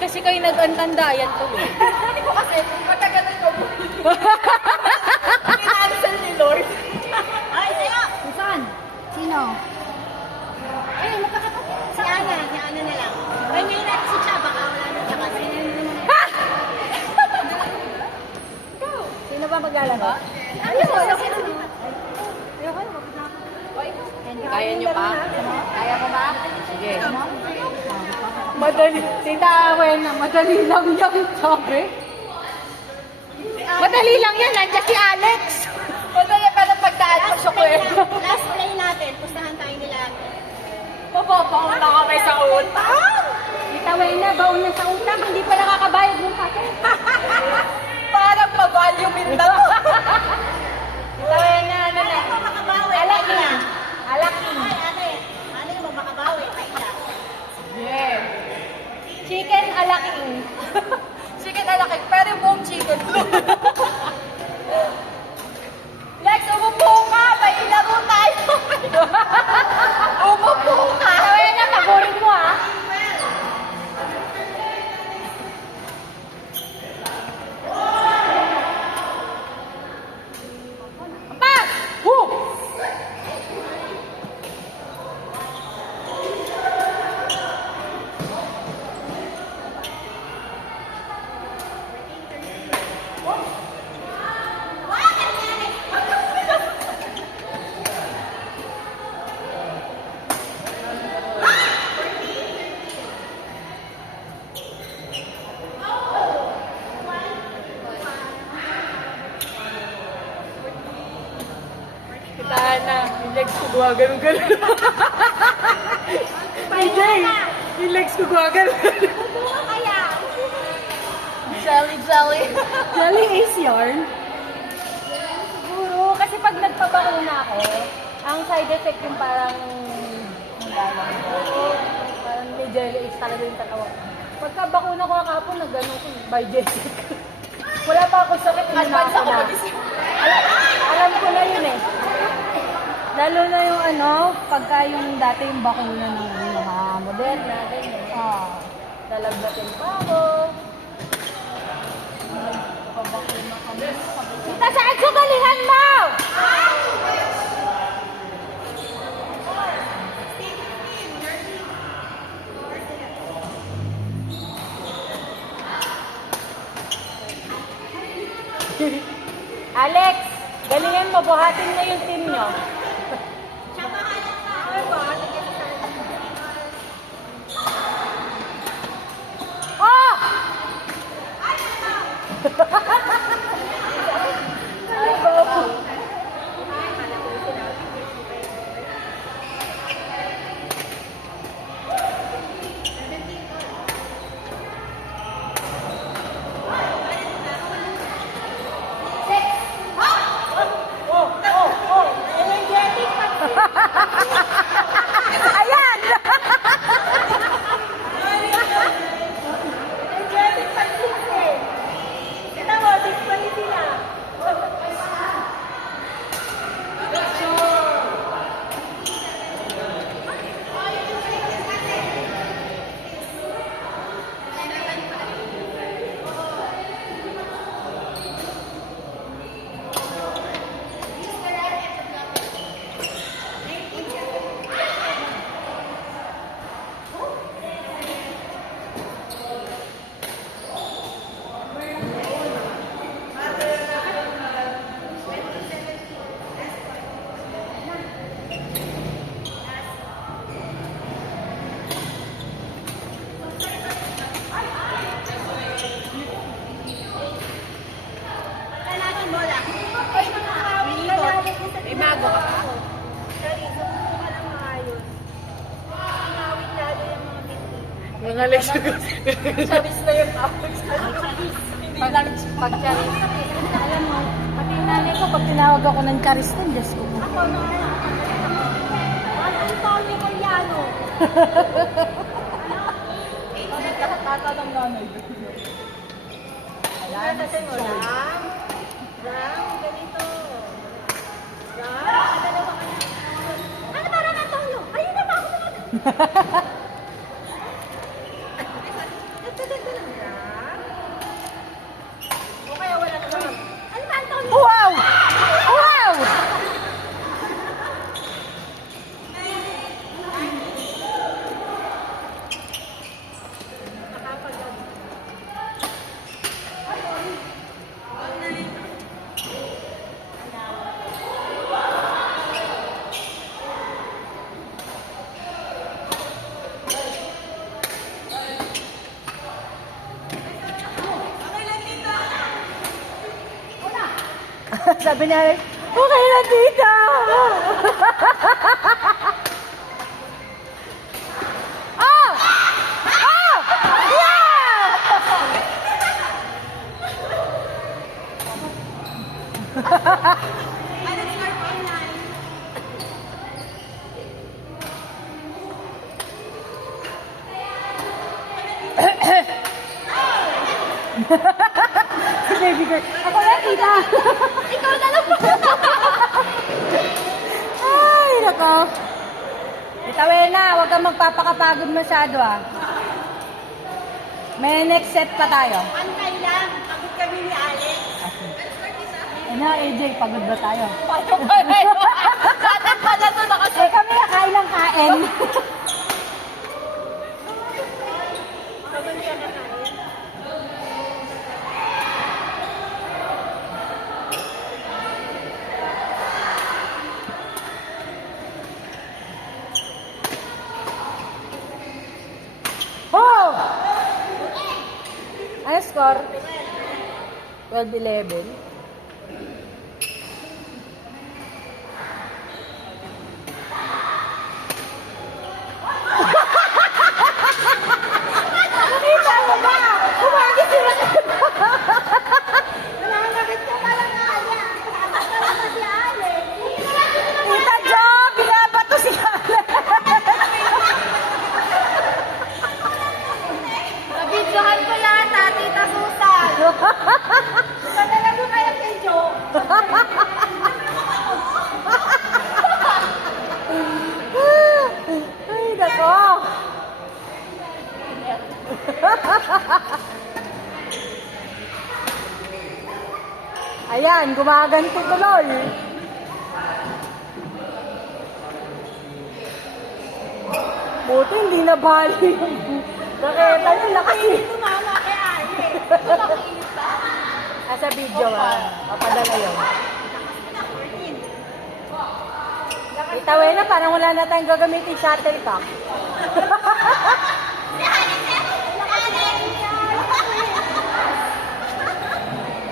kasi kayo nag-antandayan ko. Hindi ko kasi, matagal na ito. Kinansel ni Lord. Ay, kaya! Saan? Sino? Ay, magkakapatid. Si Ana na lang. Ay, ngayon natin si Chaba, wala na siya kasi. Sino ba maglalaba? Ano mo? Kaya nyo pa? Kaya ko ba? Sige. Madali. Tita Awen, madali lang yan, sabi. Madali lang yan, nandiyan si Alex. Madali pa ng pagdaan ko siya ko eh. Last play natin, pustahan tayo nila. Mababaon na kami sa utang! Tita Wena, baon na sa utang, hindi pa nakakabayad ng pake. Parang mag-volume na to. Tita Wena, ano na? Makabawi. Alaking. Alaking. Ay, ate. Ano yung makabawi? Paila. Yeah. Chicken alaking. Chicken na laki, pero buong chicken. Lex, umupo ka! May ilaro tayo! Umupo ka! Tita Wena, paborin mo ah. Pa! Woo! Kita na, yung legs ko gumagano-gano. PJ, yung legs ko gumagano-gano. Umupo kaya! Jelly, jelly. Jelly is yarn. Siguro, kasi pag nagpabakuna ako, ang side effect yung parang parang may jelly is talaga yung katawan. Pagka bakuna ko kahapon, nag-ano ko, by Jessic. Wala pa ako sakit, Advance ako na. mag-isip. Alam ko na yun eh. Lalo na yung ano, pagka yung dati yung bakuna ng mga Moderna, ganyan. Lalagdatin pa ako. Pabakuna kami. Tita, saan sa galingan mo? Alex, galingan mo, buhatin mo yung team nyo. Oh! Ay, bago. Ayan! Kita mo, 6 pa rin sila. May bago ka pa. Mga legs ko. Chabis na yung Alex. Hindi lang Pag-charis. Alam mo, pati yung nanay ko, pag tinawag ako ng charis din, Diyos ko. ako na. Ano yung Tony Mariano? Tatanong nanay. Ayan, kasi mo lang. Ram, ganito. Ram, ano ba kanya? Ano ba na Antonio? Ayun na ba ako naman? Sabi ni Alex, okay na tita! Oh! Oh! Yeah! Si baby girl. Ako na, tita. Ikaw na lang po. Ay, nako. Tita Wena, huwag kang magpapakapagod masyado ah. May next set pa tayo. Antay lang. Pagod kami ni Alex. Ano, AJ, pagod ba tayo? Paano ba yun? Dati pala to Eh, kami na kain ng kain. Oh! Ano score? 12-11. Nakita mo ba? Kumagi sila. Nananakit ka pala na Alex. Nakakasama pa si Alex. Tita Jo, binabato si Alex. Nabidyohan ko yata, Tita Susan. Padala mo kaya kay Jo. Ay, nako. Ayan, gumaganti tuloy. Buti hindi na bali yung raketa nila kasi. Tumama kay Alex. Tumakilit ba? Nasa video papadala yun. Itawin na, parang wala na tayong gagamitin shuttlecock.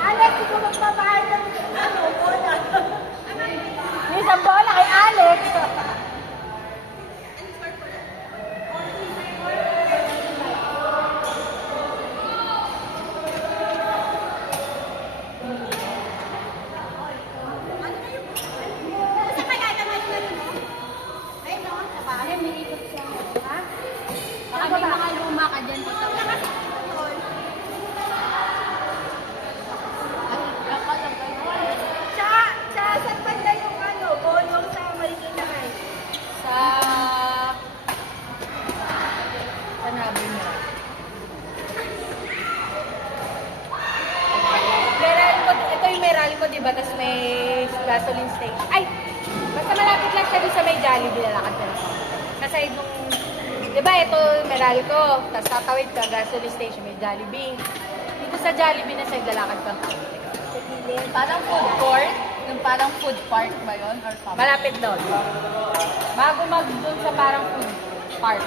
Alex, ikaw magpapahal ng bola. May isang bola kay Alex. Saan kaya ito na rin mo? Ay, no? Ay, may ikot siya. Ha? Baka may mga luma ka dyan. Saan banda yung bolong sa Marikina High? Sa... Sanabi mo. Meralco, ito yung Meralco, di ba? Tapos may gasoline station. Ay! Basta malapit lang siya doon sa may Jollibee na lakad na lang. Kasi nung... Di ba, ito Meralco. Tapos tatawid ka, gasoline station, may Jollibee. Dito sa Jollibee na siya, lalakad kang tawid. Parang food court? Yung parang food park ba yun? Or something? Malapit doon. Bago mag doon sa parang food park.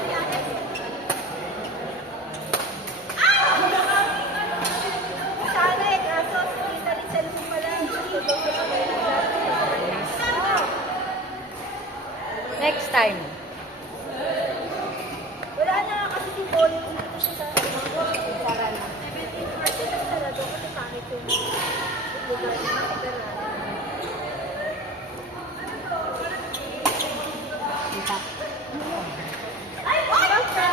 Sana eh, kaso kita rin sa luma lang. Next time. Wala na nga kasi si Paul yung dito siya sa para na. 17% na sarado kasi pangit yung lugar na nakatira. Ay, basta!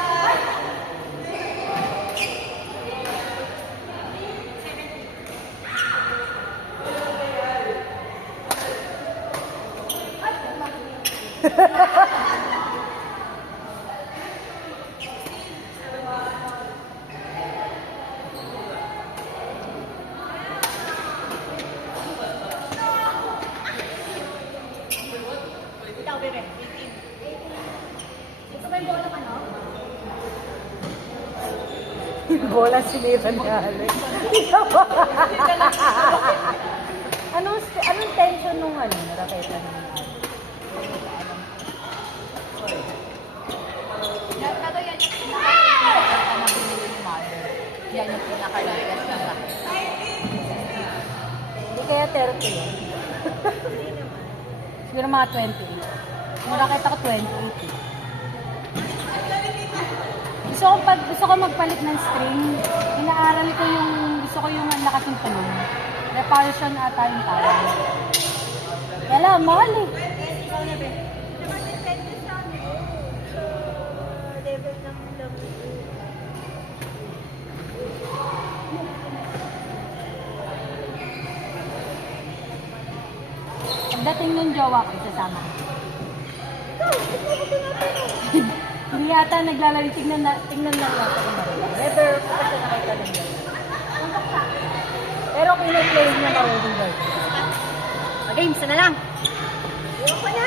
Ikaw, bebe. Ito ba yung bola ka, no? Bola sinira ni Alex. Anong tension nung raketa ni Alex? Pero yan yung pinaka-raketa na binili ni Mother. Yan yung pinaka-raketa na raketa. Hindi kaya 30 yun. Siguro mga 28. Yung racket ako 28 eh. Gusto ko magpalit ng string. Inaaral ko gusto ko yung ang lakas ng tunog. Repulsion ata yung tawag. Wala, mahal eh. Naman depende sa level ng lamig. Pagdating ng jowa ko, isasama. Ikaw, ito ko tinatanong. Hindi yata naglalaro. Tingnan na yata kung marunong. Never ko pa siya nakita ng gano'n. Pero kung play niya marunong ba? Okay, isa na lang. Ayoko na.